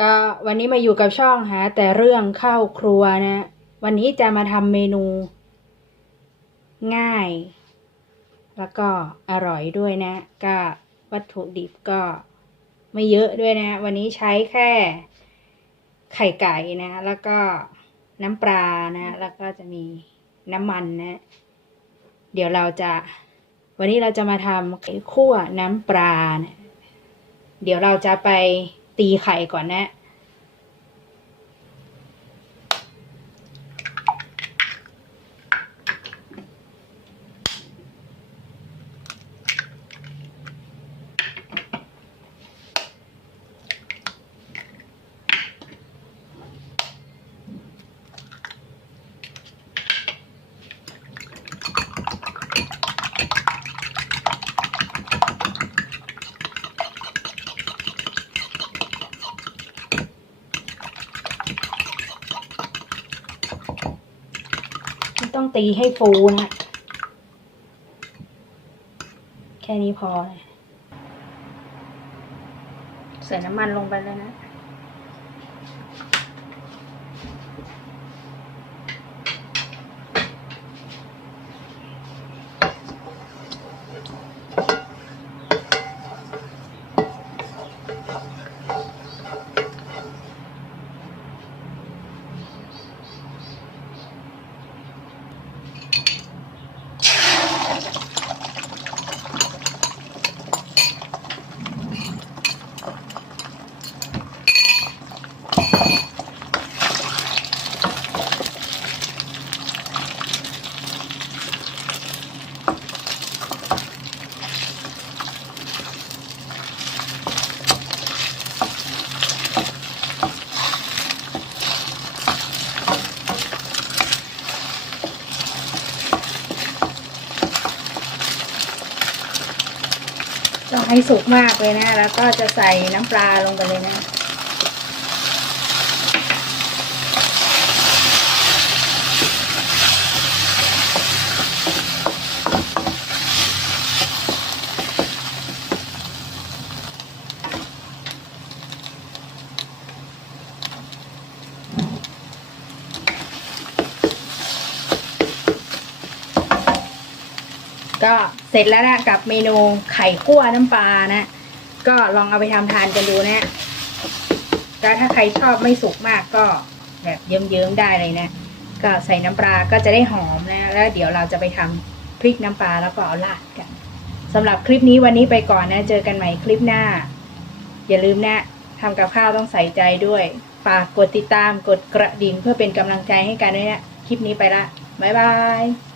ก็วันนี้มาอยู่กับช่องหาแต่เรื่องเข้าครัวนะ วันนี้จะมาทำเมนู ง่าย แล้วก็อร่อยด้วยนะ ก็วัตถุดิบก็ไม่เยอะด้วยนะ วันนี้ใช้แค่ไข่ไก่นะ แล้วก็น้ำปลานะ แล้วก็จะมีน้ำมันนะ เดี๋ยวเราจะ วันนี้เราจะมาทำไข่คั่วน้ำปลานะเดี๋ยวเราจะไป ตีไข่ก่อนนะ ต้องตีให้ฟูนะ แค่นี้พอนะใส่น้ำมันลงไปเลยนะ ต้องให้สุกมากเลยนะ แล้วก็จะใส่น้ำปลาลงไปเลยนะ ก็เสร็จแล้วนะกับเมนูไข่คั่วน้ำปลานะ ก็ลองเอาไปทำทานกันดูนะแล้วถ้าใครชอบไม่สุกมากก็แบบเยิ้มๆได้เลยนะ ก็ใส่น้ำปลาก็จะได้หอมนะ แล้วเดี๋ยวเราจะไปทำพริกน้ำปลาแล้วก็เอาราดกันสำหรับคลิปนี้วันนี้ไปก่อนนะ เจอกันใหม่คลิปหน้า อย่าลืมนะทำกับข้าวต้องใส่ใจด้วยฝากกดติดตามกดกระดิ่งเพื่อเป็นกำลังใจให้กันด้วยนะ คลิปนี้ไปละ บ๊ายบาย